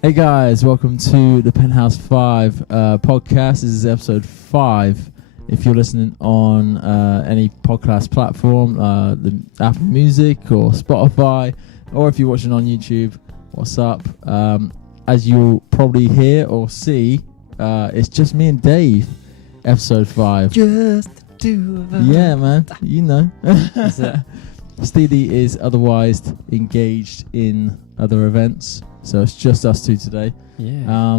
Hey guys, welcome to the Penthouse 5 podcast. This is episode 5. If you're listening on any podcast platform, the Apple Music or Spotify, or if you're watching on YouTube, what's up? As you'll probably hear or see, it's just me and Dave, episode 5. Just the two of us. Yeah, man, you know. Steedy is otherwise engaged in other events, so it's just us two today. Yeah.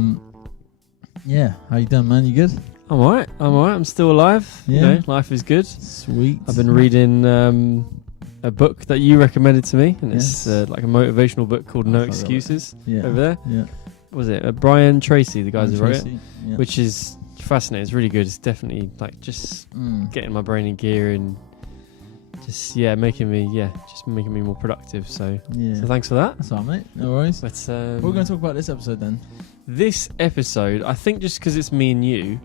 Yeah. How you doing, man? You good? I'm alright. I'm still alive. Yeah. You know, life is good. Sweet. I've been reading a book that you recommended to me, and Yes. it's like a motivational book called No I forgot Excuses. Yeah. Over there. Yeah. Was it Brian Tracy, the guys who wrote it? Tracy, yeah. Which is fascinating. It's really good. It's definitely like just getting my brain in gear and just making me more productive. So thanks for that. That's all right, mate. No worries. But What we're going to talk about this episode then? this episode, I think just because it's me and you,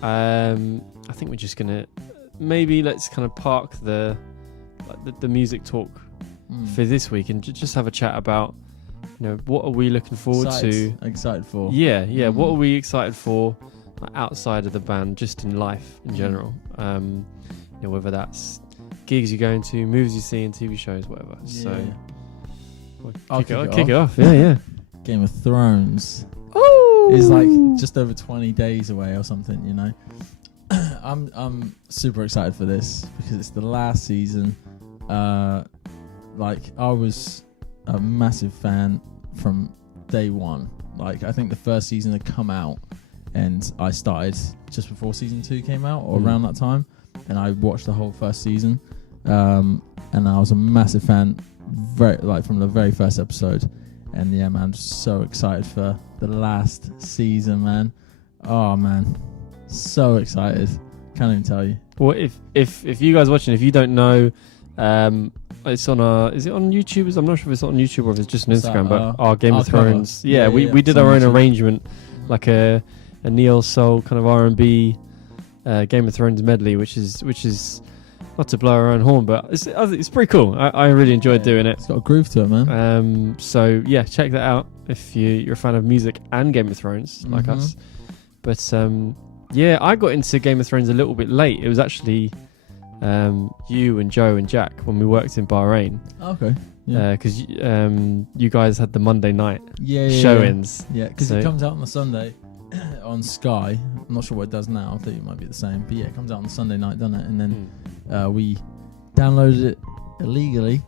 I think we're just gonna let's kind of park the music talk for this week and just have a chat about, you know, what are we looking forward to? Excited for? Yeah. What are we excited for outside of the band, just in life in general? You know, whether that's gigs you're going to, movies you're seeing, TV shows, whatever. Yeah. So I'll kick it off. Yeah. Game of Thrones Oh, is like just over 20 days away or something, you know. I'm super excited for this because it's the last season. Like, I was a massive fan from day one. Like, I think the first season had come out and I started just before season 2 came out or around that time, and I watched the whole first season, and I was a massive fan from the very first episode. And yeah, man, I'm so excited for the last season, man. Oh man, so excited. Can't even tell you. Well, if you guys watching, if you don't know, it's on is it on YouTube? I'm not sure if it's on YouTube or if it's just on Instagram. But our Game of Thrones, cover. We did our own arrangement, like a neo soul kind of R&B Game of Thrones medley, which is not to blow our own horn, but it's pretty cool. I really enjoyed doing it. It's got a groove to it, man. So yeah, check that out if you're a fan of music and Game of Thrones like us. But yeah, I got into Game of Thrones a little bit late. It was actually you and Joe and Jack when we worked in Bahrain. Okay. Yeah. Because you guys had the Monday night Yeah. show-ins. Yeah, because it comes out on the Sunday on Sky. I'm not sure what it does now. I think it might be the same. But yeah, it comes out on the Sunday night, doesn't it? And then we downloaded it illegally.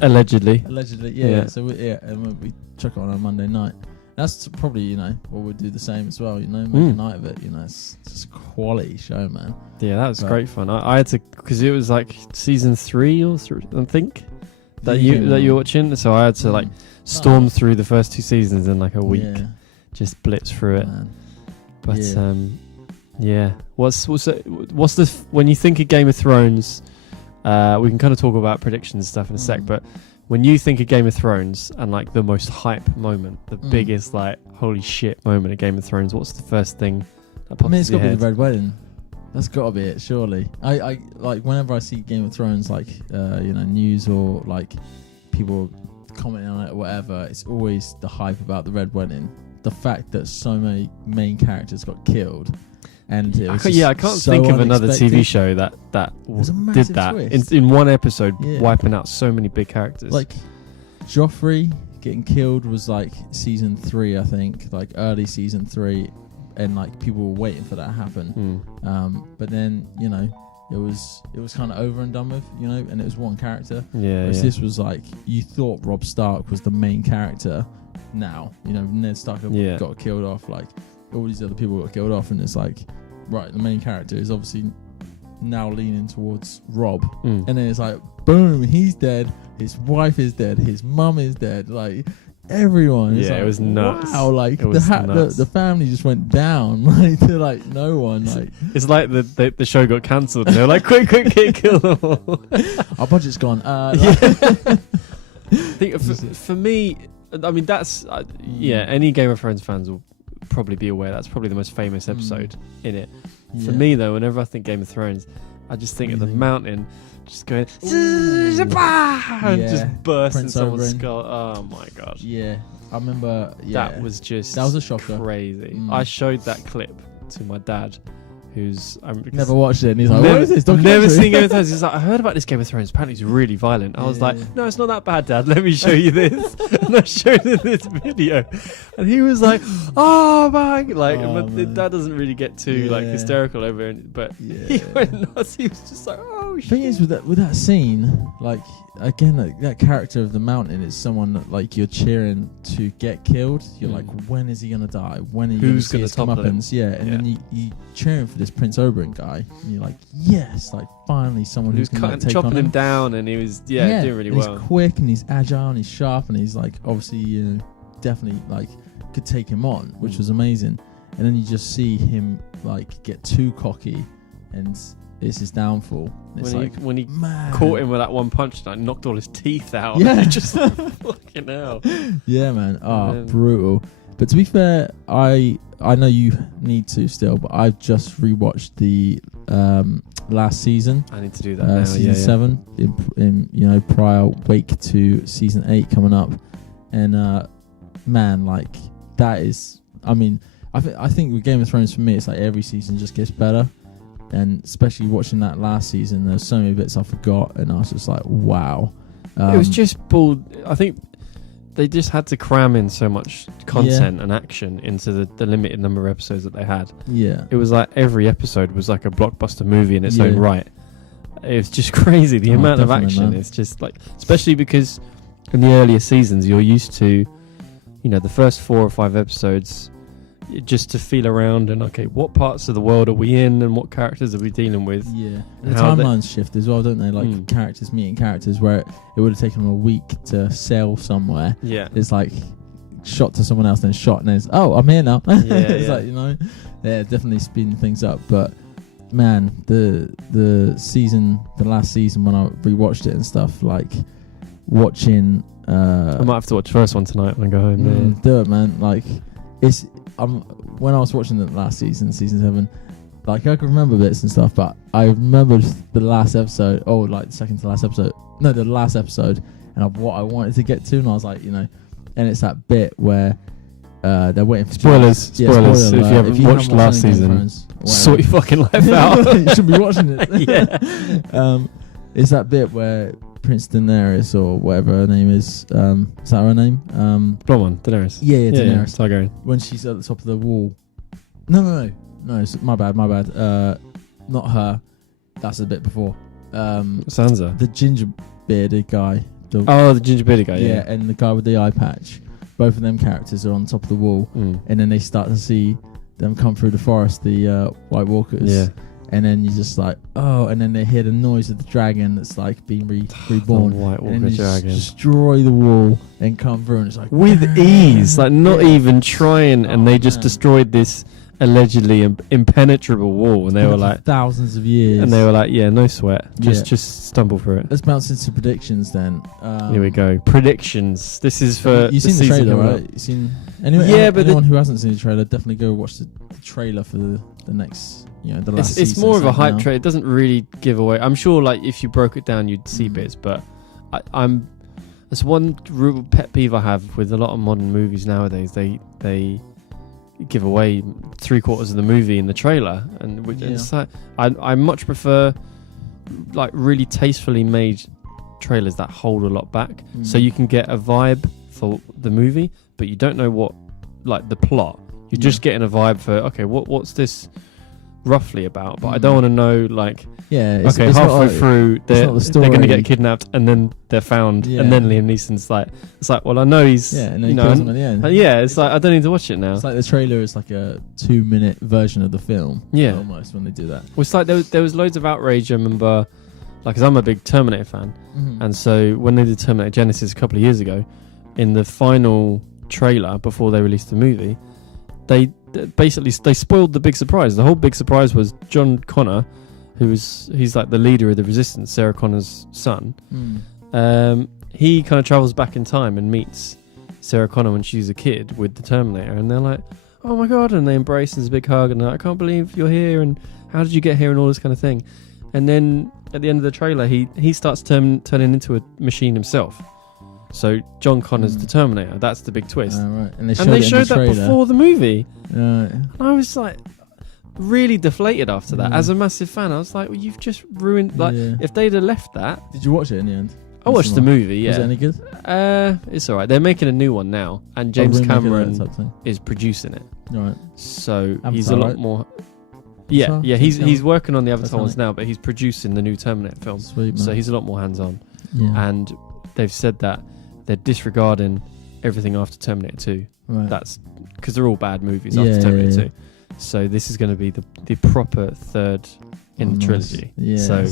Allegedly. Yeah. So we chuck it on Monday night. That's probably, you know, what we'd do the same as well, you know, make a night of it, you know. It's just a quality show, man. Yeah, that was great fun. I had to, because it was like season 3 or 3, I think, that you're watching. So I had to like storm through the first 2 seasons in like a week, just blitz through it. Man. But what's the when you think of Game of Thrones, we can kind of talk about predictions and stuff in a sec, but when you think of Game of Thrones and like the most hype moment, the biggest like holy shit moment of Game of Thrones, what's the first thing that pops it's in your got to head? be the Red Wedding. That's got to be it, surely. I like whenever I see Game of Thrones, like you know, news or like people commenting on it or whatever, it's always the hype about the Red Wedding. The fact that so many main characters got killed, and it was I can't think of another TV show that did that in one episode, wiping out so many big characters. Like Joffrey getting killed was like season 3, I think, like early season 3, and like people were waiting for that to happen. But then, you know, it was kind of over and done with, you know, and it was one character. Whereas this was like, you thought Robb Stark was the main character. Now, you know, Ned Stark got killed off, like all these other people got killed off, and it's like, right, the main character is obviously now leaning towards Robb, and then it's like, boom, he's dead, his wife is dead, his mum is dead, like everyone. It's like, it was nuts. Wow, like the family just went down, like to like no one. Like it's like the show got cancelled, and they're like, quick, kill them all. Our budget's gone. I think for me, I mean, that's any Game of Thrones fans will probably be aware that's probably the most famous episode in it. For me though, whenever I think Game of Thrones, I just think of the mountain just going Ooh. and Yeah. just burst in Prince someone's Oberyn. skull. Oh my god. Yeah, I remember. Yeah, That was a shocker. crazy. Mm. I showed that clip to my dad, who's Never watched it, and he's like, never, "What is this never documentary?" seen Game of Thrones. He's like, I heard about this Game of Thrones. Apparently, it's really violent. I was Yeah. like, no, it's not that bad, Dad. Let me show you this. And I showed him this video, and he was like, "Oh my!" Like, Oh, but man. Dad doesn't really get too like Yeah. hysterical over it, but he Yeah. went nuts. He was just like, "Oh shit!" Thing is, with that scene, like again, that character of the mountain is someone that like you're cheering to get killed. You're like, when is he gonna die? When are you Who's gonna gonna see his topple him? comeuppance? Yeah, and then you cheering for this Prince Oberyn guy, and you're like, yes, like finally someone He who was can like, take chopping on him down, and he was doing really and well. He's quick and he's agile and he's sharp and he's like obviously definitely like could take him on, which was amazing. And then you just see him like get too cocky, and it's his downfall. And it's When he man. caught him with that one punch, and like, knocked all his teeth out. Yeah. Just like, fucking hell. Yeah, man. Oh, then- brutal. But to be fair, I know you need to still, but I've just rewatched the last season, I need to do that now. season 7, in prior wake to season 8 coming up, and man, like that is. I mean, I think with Game of Thrones for me, it's like every season just gets better, and especially watching that last season, there's so many bits I forgot, and I was just like, wow. It was just bold. I think they just had to cram in so much content and action into the limited number of episodes that they had. Yeah. It was like every episode was like a blockbuster movie in its Yeah. own right. It was just crazy. The Oh, amount of definitely, action man. is just like, especially because in the earlier seasons, you're used to, the first 4 or 5 episodes just to feel around and, okay, what parts of the world are we in and what characters are we dealing with? Yeah, and the How timelines shift as well, don't they? Like characters meeting characters, where it would have taken them a week to sail somewhere. Yeah. It's like shot to someone else, then shot, and then it's, oh, I'm here now. It's yeah. like, definitely speeding things up. But man, the last season when I rewatched it and stuff, like watching. I might have to watch the first one tonight when I go home. Do it, man. Like it's. When I was watching the last season 7, like I can remember bits and stuff, but I remembered the last episode, like the second to last episode. No, the last episode, and of what I wanted to get to, and I was like, and it's that bit where they're waiting for Spoilers. Yeah, Spoilers. spoiler If you alert. haven't watched any last Game of season, Thrones, sort your fucking life out. you should be watching it. Yeah. It's that bit where Prince Daenerys or whatever her name is that her name? Blonde one, Daenerys. Yeah, Daenerys. Targaryen. When she's at the top of the wall. No, it's my bad. Not her. That's a bit before. Sansa. The ginger bearded guy. The ginger bearded guy. Yeah, and the guy with the eye patch. Both of them characters are on top of the wall, and then they start to see them come through the forest, the White Walkers. Yeah. And then you're just like, oh, and then they hear the noise of the dragon that's like being reborn. The White And Walker then they dragon. destroy the wall and come through, and it's like With ease, like not even trying, and they just man. destroyed this allegedly impenetrable wall, and they were like, thousands of years. and they were like, yeah, no sweat, Yeah. just stumble through it. Let's bounce into predictions then. Here we go. Predictions. This is for You've seen the season trailer, coming right? up. You've seen anyway. Yeah, but anyone who hasn't seen the trailer, definitely go watch the trailer for the next, the last season. It's more of a hype now. trailer. It doesn't really give away. I'm sure, like if you broke it down, you'd see Mm. bits, but that's one real pet peeve I have with a lot of modern movies nowadays. They give away 3/4 of the movie in the trailer, and it's like, I much prefer like really tastefully made trailers that hold a lot back, so you can get a vibe for the movie, but you don't know what, like the plot. You're just getting a vibe for, okay, what's this roughly about? But I don't want to know, like, it's okay, not halfway like- through they're going to story. get kidnapped, and then they're found, and then Liam Neeson's like, it's like, well, I know he's, and then he kills him at the end. it's like I don't need to watch it now. It's like the trailer is like a 2-minute version of the film. Yeah. Almost when they do that. Well, it's like there was loads of outrage. I remember, like, because I'm a big Terminator fan, and so when they did Terminator Genesis a couple of years ago, in the final trailer before they released the movie, they spoiled the big surprise. The whole big surprise was John Connor, he's like the leader of the Resistance, Sarah Connor's son. He kind of travels back in time and meets Sarah Connor when she's a kid with the Terminator, and they're like, oh my god, and they embrace, and there's a big hug, and they're like, I can't believe you're here, and how did you get here, and all this kind of thing. And then at the end of the trailer, he starts turning into a machine himself. So John Connor's the Terminator. That's the big twist. Right. And they showed that before the movie. And I was like, really deflated after that. As a massive fan, I was like, well, you've just ruined. Like, if they'd have left that. Did you watch it in the end? I watched the movie. Yeah. Was it any good? It's all right. They're making a new one now, and James Cameron is producing it. Right. So Avatar, he's a lot more. Yeah, Avatar? He's working on the Avatar ones now, but he's producing the new Terminator film. Sweet, man. So he's a lot more hands-on. Yeah. And they've said that they're disregarding everything after Terminator 2. Right. That's because they're all bad movies after Terminator 2. So this is going to be the proper third in the trilogy. Yes. So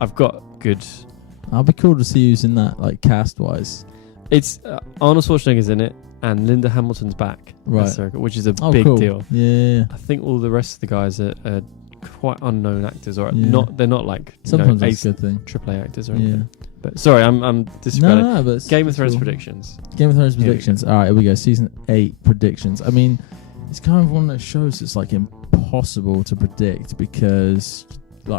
I've got good. I'll be cool to see who's in that, like cast-wise. It's Arnold Schwarzenegger's in it, and Linda Hamilton's back, right? Which is a big deal. Yeah. I think all the rest of the guys are quite unknown actors, or not. They're not like sometimes that's a good thing. AAA actors or anything. But sorry, I'm disregarding. No, but Game of Thrones predictions. Game of Thrones predictions. All right, here we go. Season 8 predictions. I mean, it's kind of one of those shows that's like impossible to predict because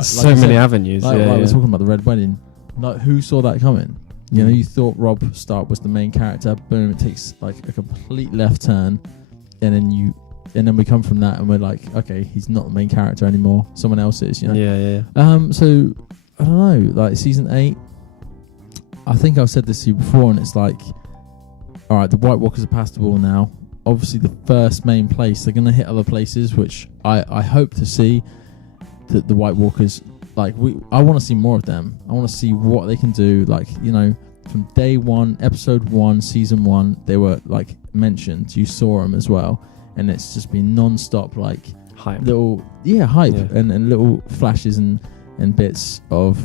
so many avenues. Like we're talking about the Red Wedding. Like, who saw that coming? You know, you thought Robb Stark was the main character. Boom! It takes like a complete left turn, and then we come from that, and we're like, okay, he's not the main character anymore. Someone else is. You know. Yeah. So I don't know. Like season 8, I think I've said this to you before, and it's like, all right, the White Walkers are past the wall now. Obviously, the first main place, they're going to hit other places, which I hope to see that the White Walkers. Like I want to see more of them. I want to see what they can do. Like, you know, from day one, episode 1, season 1, they were like mentioned. You saw them as well, and it's just been non-stop like hype, and little flashes and bits of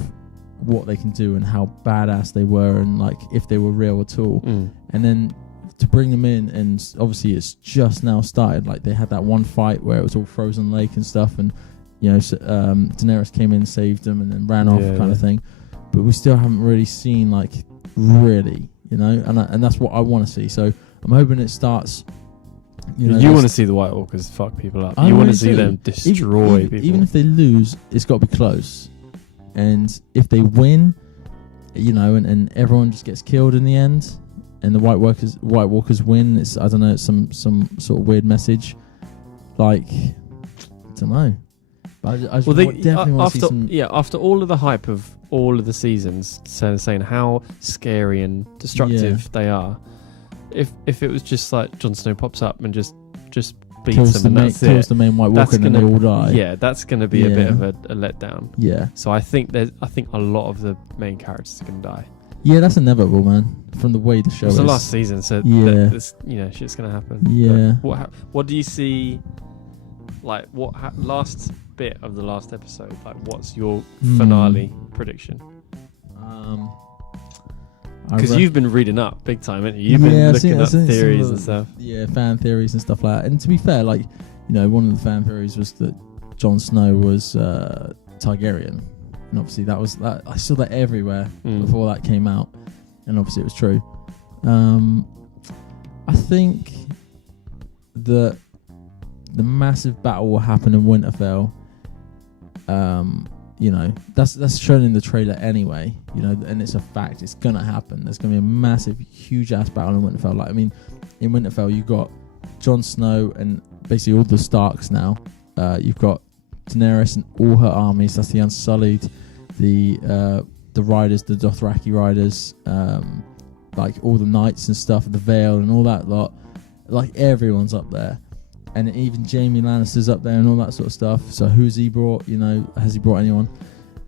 what they can do and how badass they were and like if they were real at all. And then to bring them in, and obviously it's just now started. Like they had that one fight where it was all frozen lake and stuff, and you know, Daenerys came in, saved them, and then ran off, kind of thing. But we still haven't really seen, like, really, you know, and that's what I want to see. So I'm hoping it starts. You want to see the White Walkers fuck people up. You want to see them destroy people. Even if they lose, it's got to be close. And if they win, you know, and everyone just gets killed in the end, and the White Walkers win, it's, I don't know, it's some sort of weird message. Like, I don't know. I definitely want to see some. Yeah, after all of the hype of all of the seasons, saying how scary and destructive they are, if it was just like Jon Snow pops up and just beats them and kills the main White Walker and then they all die. Yeah, that's going to be a bit of a letdown. Yeah. So I think a lot of the main characters are going to die. Yeah, that's inevitable, man. From the way the show is. It's the last season, so shit's going to happen. Yeah. But what do you see? Like last bit of the last episode, like what's your finale prediction? Because you've been reading up big time, haven't you? You've been looking up theories and stuff. Yeah, fan theories and stuff like that. And to be fair, like, you know, one of the fan theories was that Jon Snow was Targaryen, and obviously that was that. I saw that everywhere before that came out, and obviously it was true. I think that the massive battle will happen in Winterfell. You know, that's shown in the trailer anyway, you know, and it's a fact. It's gonna happen. There's gonna be a massive, huge ass battle in Winterfell. Like, I mean, in Winterfell you've got Jon Snow and basically all the Starks now. You've got Daenerys and all her armies. That's the Unsullied, the riders, the Dothraki riders, like all the knights and stuff, the Vale and all that lot. Like, everyone's up there. And even Jaime Lannister's up there and all that sort of stuff. So who's he brought? You know, has he brought anyone?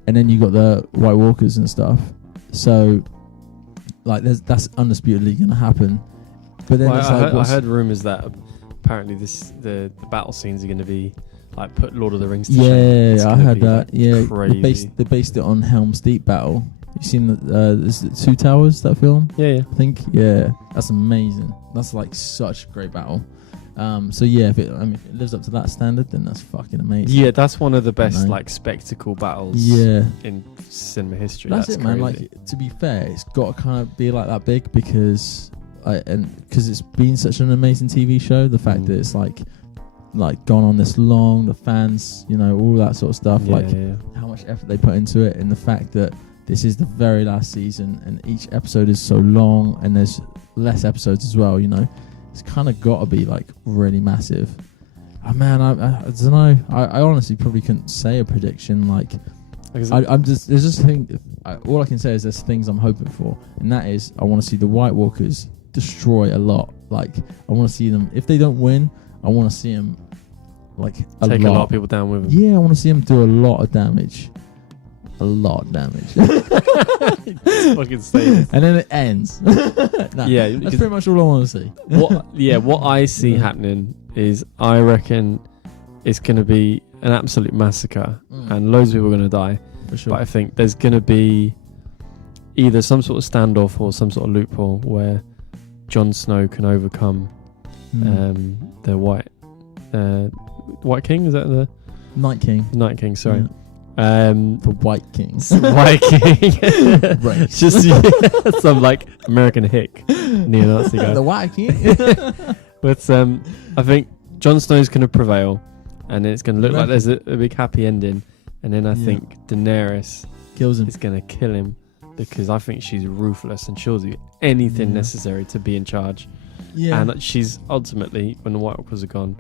And then you got the White Walkers and stuff. So, like, that's undisputedly going to happen. But then I heard rumours that apparently the battle scenes are going to be like put Lord of the Rings to shame. Yeah, I heard that. Like, crazy. They based it on Helm's Deep battle. You seen the Two Towers, that film? Yeah. I think, yeah, that's amazing. That's like such a great battle. So yeah, if it lives up to that standard, then that's fucking amazing. Yeah, that's one of the best like spectacle battles in cinema history. That's it, man. Like, to be fair, it's got to kind of be like that big because it's been such an amazing TV show. The fact that it's like like gone on this long, the fans, you know, all that sort of stuff, how much effort they put into it, and the fact that this is the very last season and each episode is so long and there's less episodes as well, you know, it's kind of got to be like really massive. Oh man, I don't know. I honestly probably couldn't say a prediction. Like, I'm just, there's just a thing. All I can say is there's things I'm hoping for, and that is I want to see the White Walkers destroy a lot. Like, I want to see them. If they don't win, I want to see them like take a lot of people down with them. Yeah, I want to see them do a lot of damage. A lot of damage. Fucking say it. And then it ends. Yeah, that's pretty much all I want to see. What I see happening is I reckon it's going to be an absolute massacre and loads of people are going to die. For sure. But I think there's going to be either some sort of standoff or some sort of loophole where Jon Snow can overcome the White King. Is that the Night King? Night King, sorry. Yeah. The White King. White King. Right. Just some like American hick neo-Nazi guy. The White King. But I think Jon Snow's going to prevail, and it's going to look like there's a big happy ending. And then I think Daenerys kills him. Is going to kill him because I think she's ruthless and she'll do anything necessary to be in charge. Yeah. And she's ultimately, when the White Walkers are gone,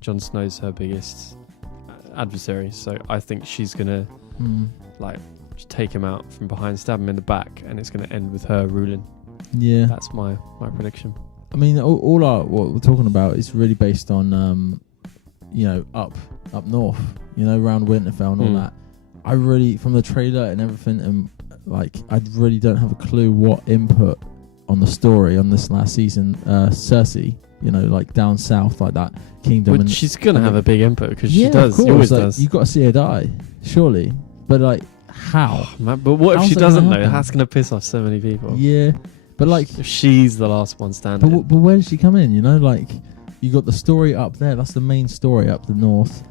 Jon Snow's her biggest adversary. So I think she's going to like take him out from behind, stab him in the back, and it's going to end with her ruling. Yeah. That's my prediction. I mean, what we're talking about is really based on, you know, up north, you know, around Winterfell and all that. I really, from the trailer and everything, and like, I really don't have a clue what input on the story on this last season. Cersei, you know, like down south, like that kingdom. Well, and she's gonna have a big input because she does. She always like, does. You've got to see her die, surely. But like, how? Oh, man, but what if she doesn't though? That's gonna piss off so many people. Yeah. But like, if she's the last one standing. But where does she come in? You know, like, you got the story up there. That's the main story up the north.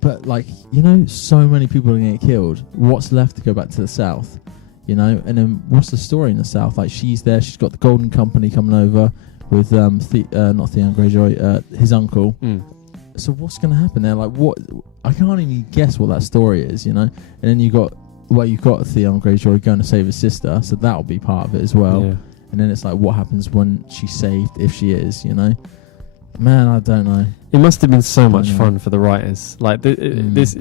But like, you know, so many people are going to get killed. What's left to go back to the south? You know, and then what's the story in the south? Like, she's there. She's got the Golden Company coming over with not Theon Greyjoy, his uncle. So what's going to happen there? Like, what? I can't even guess what that story is. You know, and then you've got Theon Greyjoy going to save his sister, so that'll be part of it as well. Yeah. And then it's like, what happens when she's saved, if she is, you know? Man, I don't know. It must have been so much fun for the writers. Like, this,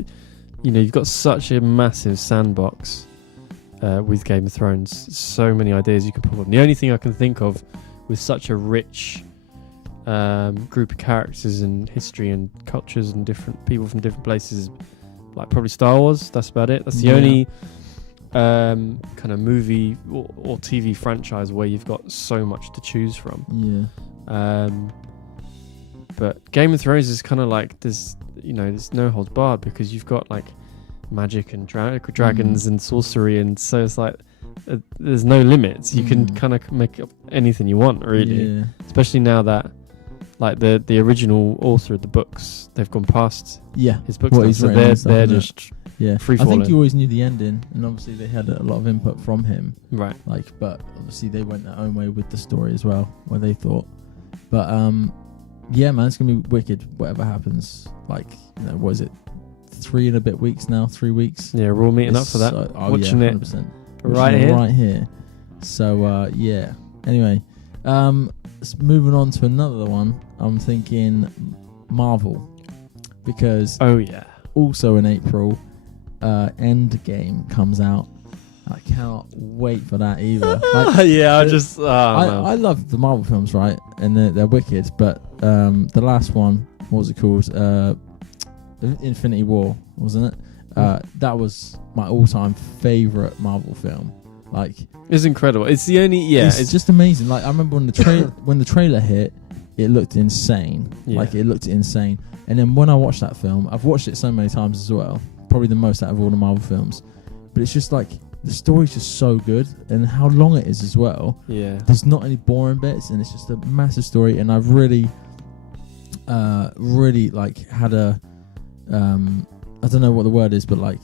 you know, you've got such a massive sandbox with Game of Thrones. So many ideas you can pull from. The only thing I can think of with such a rich group of characters and history and cultures and different people from different places is like probably Star Wars. That's about it. That's the only kind of movie or TV franchise where you've got so much to choose from. Yeah. But Game of Thrones is kind of like there's no holds barred because you've got like magic and dragons and sorcery, and so it's like there's no limits. You can kind of make up anything you want, really. Yeah. Especially now that like the original author of the books, they've gone past his books, so they're just free falling. I think you always knew the ending, and obviously they had a lot of input from him, right? Like, but obviously they went their own way with the story as well, where they thought. But yeah, man, it's gonna be wicked. Whatever happens, like, you know, what is it? 3 and a bit weeks now? 3 weeks. Yeah, we're all meeting up for that. Watching it right here. So yeah. Anyway, moving on to another one. I'm thinking Marvel, because also in April, Endgame comes out. I cannot wait for that either. Like, I love the Marvel films, right? And they're wicked. But the last one, what was it called? Infinity War, wasn't it? That was my all-time favorite Marvel film. Like, it's incredible. It's the only It's just amazing. Like, I remember when the trailer hit, it looked insane. Yeah. Like, it looked insane. And then when I watched that film, I've watched it so many times as well. Probably the most out of all the Marvel films. But it's just like, the story's just so good, and how long it is as well. Yeah. There's not any boring bits, and it's just a massive story. And I've really like had a I don't know what the word is, but like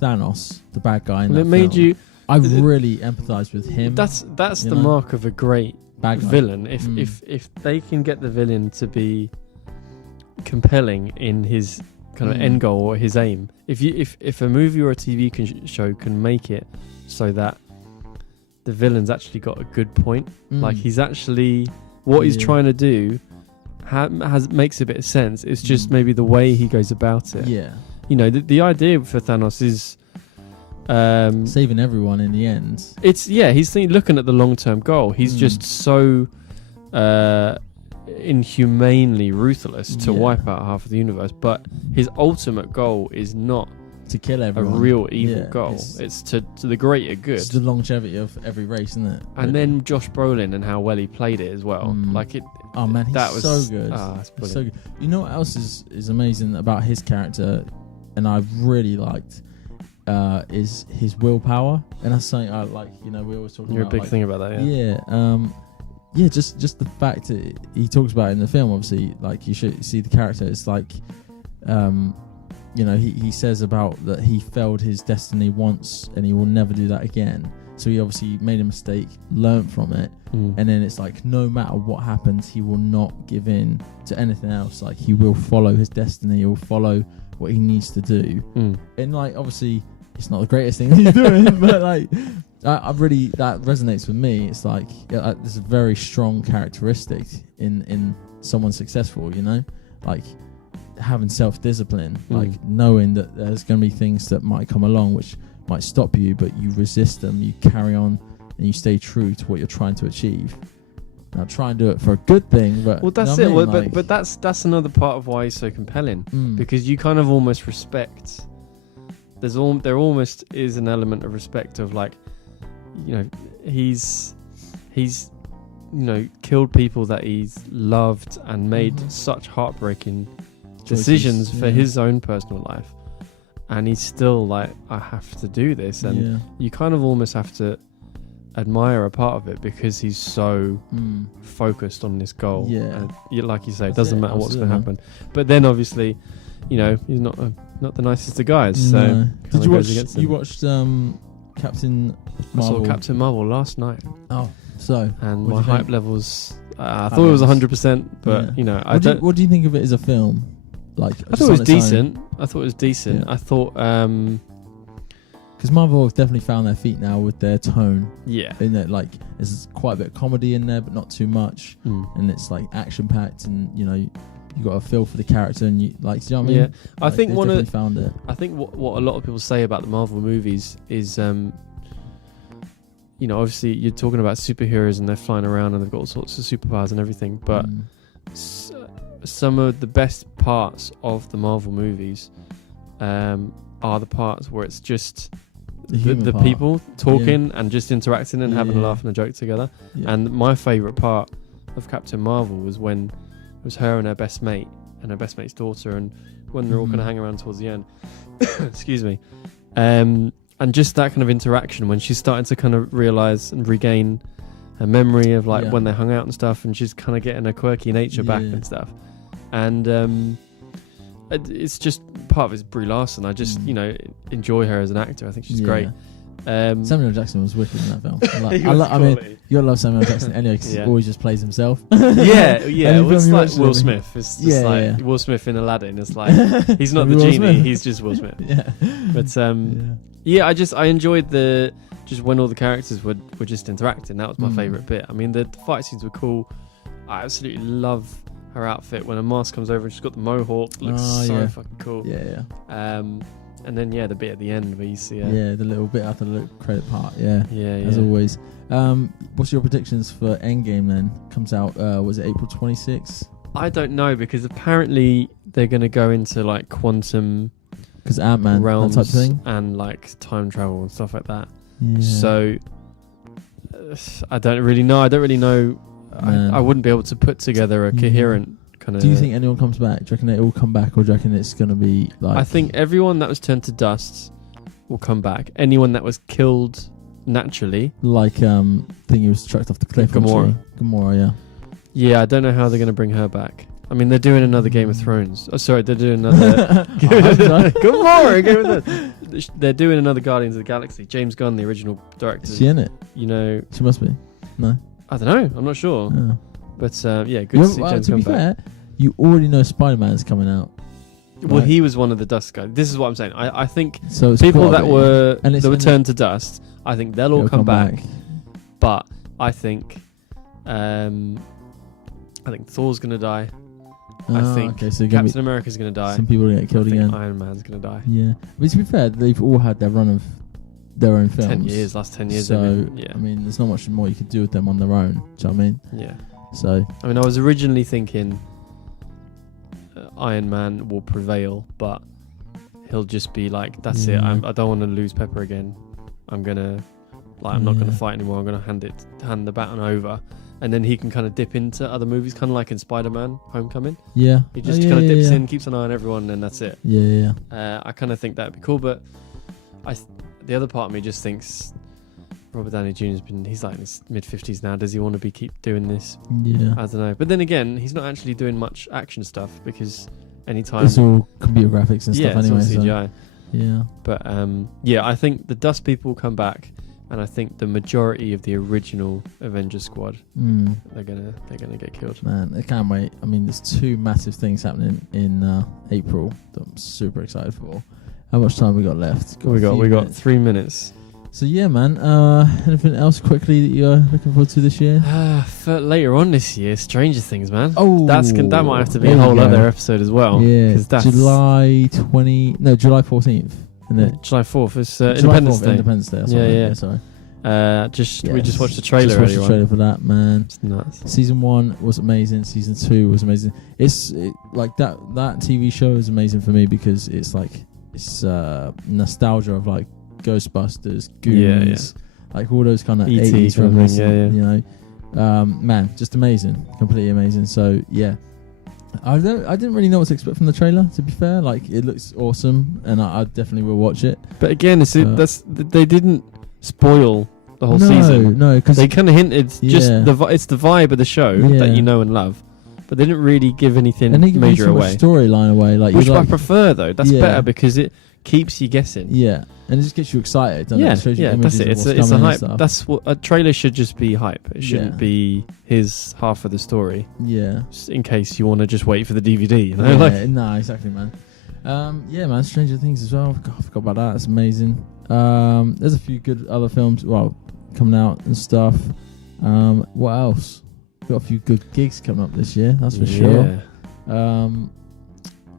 Thanos, the bad guy in that film. I really empathized with him. That's the mark of a great villain. If they can get the villain to be compelling in his kind of end goal or his aim. If a movie or a TV show can make it so that the villain's actually got a good point, like he's actually what he's trying to do makes a bit of sense. It's just maybe the way he goes about it. Yeah, you know, the idea for Thanos is saving everyone in the end. He's looking at the long-term goal. He's just so inhumanely ruthless to wipe out half of the universe, but his ultimate goal is not to kill everyone. A real evil goal. It's to the greater good. It's the longevity of every race, isn't it? And then Josh Brolin and how well he played it as well. Like it. Oh man, he's so good. It's so good. You know what else is amazing about his character, and I really liked, is his willpower, and that's something I like. You know, we always talk about. You're a big thing about that, yeah. Just the fact that he talks about it in the film. Obviously, like you should see the character. It's like, you know, he says about that he failed his destiny once and he will never do that again. So he obviously made a mistake, learned from it, and then it's like no matter what happens, he will not give in to anything else. Like he will follow his destiny, he'll follow what he needs to do. And like obviously it's not the greatest thing he's doing, but like I really, that resonates with me. It's like there's a very strong characteristic in someone successful, you know, like having self-discipline, like knowing that there's going to be things that might come along which might stop you, but you resist them, you carry on, and you stay true to what you're trying to achieve. Now try and do it for a good thing, but well, that's you it. know what I mean? Well, but that's another part of why he's so compelling, because you kind of almost respect. There almost is an element of respect of like, you know, he's you know, killed people that he's loved and made such heartbreaking decisions for his own personal life, and he's still like, I have to do this, and you kind of almost have to admire a part of it because he's so focused on this goal. And like you say, it doesn't matter what's going to happen. But then obviously, you know, he's not the nicest of guys. So did you watch? You watched Captain Marvel? I saw Captain Marvel last night. Oh, so and my hype levels. I thought it was 100%, but you know, what do you think of it as a film? Like, I thought it was decent. I thought I thought because Marvel have definitely found their feet now with their tone. Yeah, in that, like, there's quite a bit of comedy in there, but not too much, and it's like action packed, and you know, you got a feel for the character, and you like, do you know what I mean? Yeah, I think found it. I think what a lot of people say about the Marvel movies is, you know, obviously you're talking about superheroes and they're flying around and they've got all sorts of superpowers and everything, but some of the best parts of the Marvel movies are the parts where it's just the people talking and just interacting and having a laugh and a joke together. And my favourite part of Captain Marvel was when it was her and her best mate and her best mate's daughter, and when they're all kind of hanging around towards the end. Excuse me. And just that kind of interaction when she's starting to kind of realise and regain her memory of like when they hung out and stuff, and she's kind of getting her quirky nature back and stuff. And it's just part of it's Brie Larson. I just you know, enjoy her as an actor. I think she's great. Samuel Jackson was wicked in that film. I mean, you gotta love Samuel Jackson anyway because he always just plays himself. Well, it's like Will Smith. It's just like Will Smith in Aladdin. It's like he's not the genie. He's just Will Smith. But I enjoyed just when all the characters were just interacting. That was my favourite bit. I mean, the fight scenes were cool. I absolutely love her outfit when her mask comes over and she's got the mohawk. Looks so fucking cool. And then the bit at the end where you see her. The little bit after the credit part. As always. What's your predictions for Endgame then? Comes out, was it April 26th? I don't know, because apparently they're going to go into like quantum, because Ant-Man, realms, that type of thing, and like time travel and stuff like that. So I don't really know. I wouldn't be able to put together a coherent kind of. Do you think anyone comes back? Do you reckon they all come back, or do you reckon it's going to be like? I think everyone that was turned to dust will come back. Anyone that was killed naturally, like thing he was chucked off the cliff. Gamora, yeah. I don't know how they're going to bring her back. I mean, they're doing another Game of Thrones. Oh, sorry, they're doing another. Gamora, Game of Thrones. They're doing another Guardians of the Galaxy. James Gunn, the original director. Is she in it? You know, she must be. No, I don't know. I'm not sure. But good to see James to be Gunn fair, back. you already know Spider-Man's coming out. Well, Right. he was one of the dust guys. This is what I'm saying. I think So it's people gotta that be. were And it's- that were and turned to dust, I think they'll all It'll come back. But I think Thor's gonna die. I think okay, so gonna Captain America's gonna die. some people are gonna get I killed think again. Iron Man's gonna die. Yeah, but to be fair, they've all had their run of their own films. Last 10 years. So yeah, I mean, there's not much more you could do with them on their own. Do you know what I mean? yeah. So I mean, I was originally thinking Iron Man will prevail, but he'll just be like, "That's it. Yeah. I don't want to lose Pepper again. I'm not gonna Yeah. fight anymore. I'm gonna hand the baton over." And then he can kind of dip into other movies, kind of like in Spider-Man: Homecoming. yeah, He just kind of dips in, keeps an eye on everyone, and that's it. Yeah. I kind of think that'd be cool, but the other part of me just thinks Robert Downey Jr. he's like in his mid-50s now. Does he want to keep doing this? Yeah. I don't know. But then again, he's not actually doing much action stuff because anytime It's all computer graphics and stuff it's anyway. all So, CGI. yeah. But I think the Dust people will come back, and I think the majority of the original Avengers squad they're gonna get killed. Man, I can't wait. I mean, there's 2 massive things happening in April that I'm super excited for. How much time we got left? We got 3 minutes. So yeah, man. Anything else quickly that you're looking forward to this year? For later on this year, Stranger Things, man. Oh, that might have to be there a you whole go. other episode as well. Yeah, 'cause that's July 14th, isn't it? July 4th. It's July Independence 4th, Day. Independence Day. That's Yeah, what I meant, yeah. Sorry. We just watched the trailer Just watched earlier the on. trailer for that, man. It's nuts. Season 1 was amazing. Season 2 was amazing. Like that TV show is amazing for me because it's nostalgia of like Ghostbusters, Goonies, like all those kind of E.T. 80s kind of films. thing, yeah. You know, man, just amazing, completely amazing. So yeah, I didn't really know what to expect from the trailer. To be fair, like it looks awesome, and I definitely will watch it. But again, they didn't spoil the whole no, season. No, because They kind of hinted just Yeah. it's the vibe of the show Yeah. that you know and love, but they didn't really give anything and they give you major so away. much storyline away, like Which you're I like, prefer though. That's Yeah. better because it keeps you guessing. yeah, and it just gets you excited. Doesn't it? It shows you That's images it. of It's what's a coming and hype. stuff. That's what a trailer should just be hype. It shouldn't Yeah. be his half of the story. Yeah. Just in case you want to just wait for the DVD. You know, Yeah, like no, exactly, man. Yeah, man, Stranger Things as well. I forgot about that. It's amazing. There's a few good other films, coming out and stuff. What else? Got a few good gigs coming up this year. That's for sure.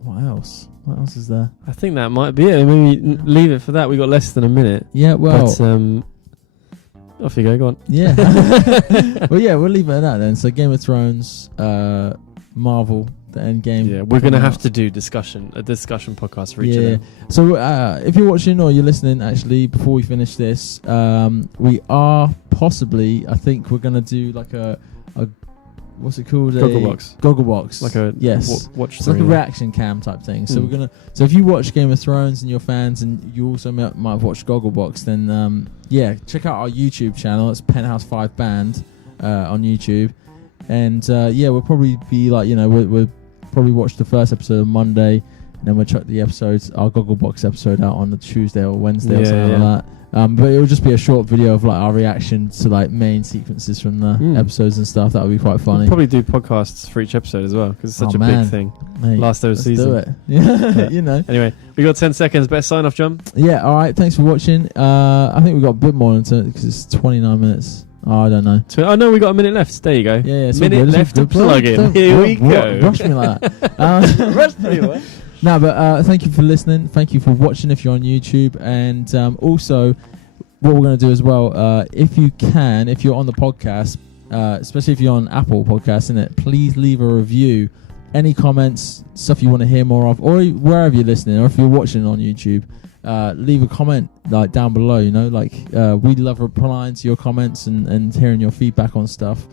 What else? What else is there? I think that might be it. Maybe leave it for that. We got less than a minute. Yeah, well, But off you go. Go on. yeah. Well, yeah, we'll leave it at that then. So, Game of Thrones, Marvel, the Endgame. Yeah, we're gonna coming have out. to do a discussion podcast for each of Yeah. them. So if you're watching or you're listening, actually, before we finish this, we are possibly, I think we're going to do like a what's it called? Gogglebox. Like a yes. watch. It's like a reaction cam type thing. So So if you watch Game of Thrones and you're fans, and you also might have watched Gogglebox, then check out our YouTube channel. It's Penthouse 5 Band on YouTube, and we'll probably be like we'll probably watch the first episode on Monday, and then we'll check the episodes, our Gogglebox episode, out on the Tuesday or Wednesday or something like that. But it will just be a short video of like our reaction to like main sequences from the episodes and stuff. That would be quite funny. We'll probably do podcasts for each episode as well because it's such a big thing. Mate, Last ever let's season. do it. Yeah, Anyway, we got 10 seconds. Better sign off, John. Yeah. All right. Thanks for watching. I think we got a bit more into it because it's 29 minutes. Oh, I don't know. Oh no, we got a minute left. There you go. Yeah. It's minute all good. left to It's all plug good. in. Here we go. Rush me like that. Rush me away. No, but thank you for listening. Thank you for watching if you're on YouTube, and also what we're going to do as well, if you're on the podcast, especially if you're on Apple Podcasts, innit, please leave a review. Any comments, stuff you want to hear more of, or wherever you're listening, or if you're watching on YouTube, leave a comment like down below. We love replying to your comments and hearing your feedback on stuff,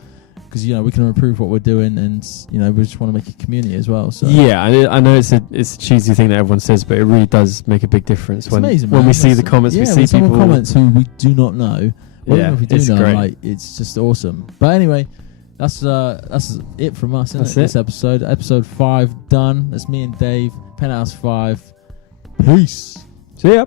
because we can improve what we're doing, and we just want to make a community as well. So yeah, I know it's a cheesy thing that everyone says, but it really does make a big difference it's amazing, man. when we see the comments. Yeah, we see when people someone comments who we do not know. Well, even if we do it's know, great. like, it's just awesome. But anyway, that's it from us, isn't That's it? This episode 5 done. That's me and Dave, Penthouse 5. Peace. See ya.